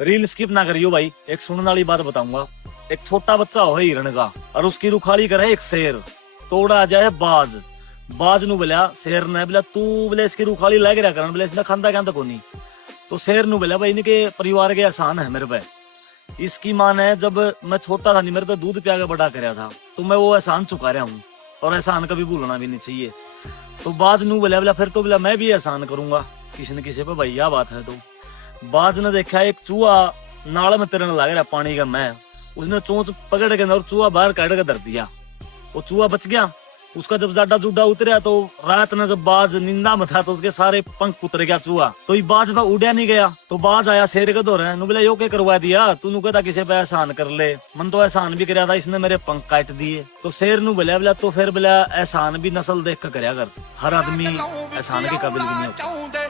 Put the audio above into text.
Reel skip ना करियो भाई। एक सुनने वाली बात बताऊंगा। एक छोटा बच्चा हो हिरण का और उसकी रुखाली करे एक शेर, तोड़ा जाए बाज। बाज नु बोला शेर ने, बोला तू बोले इसकी रुखाली लग रहा कर, बोले इसने खांदा क्या को नहीं। तो शेर नु बोला भाई इनके परिवार के एहसान है मेरे पे। इसकी माँ ने जब मैं छोटा था नहीं मेरे पे दूध पिया के बड़ा कराया था, तो मैं वो एहसान चुका रहा हूँ और एहसान कभी भूलना भी नहीं चाहिए। तो बाज नु बोला बोला फिर तो बोला मैं भी एहसान करूंगा किसी न किसी पे भाई, यह बात है। तो बाज ने देखा एक चूहा नाल में तैरने लग रहा पानी का, मैं उसने चोंच पकड़ के और चूहा बाहर काट के धर दिया। वो चूहा बच गया। उसका जब जाडा जुडा उतरा तो रात ने जब बाज निंदा में था तो उसके सारे पंख उतर गया चूहा। तो ये बाज वह उड़ा नहीं गया। तो बाज आया शेर के दौरे, बोला यो क्या करवा दिया तू, कहता किसी पे एहसान कर ले, मन तो एहसान भी कराया था, इसने मेरे पंख काट दिए। तो शेर नु बोला बोला तो फिर बोला एहसान भी नस्ल देख कर करया कर, हर आदमी एहसान के काबिल भी नहीं होता।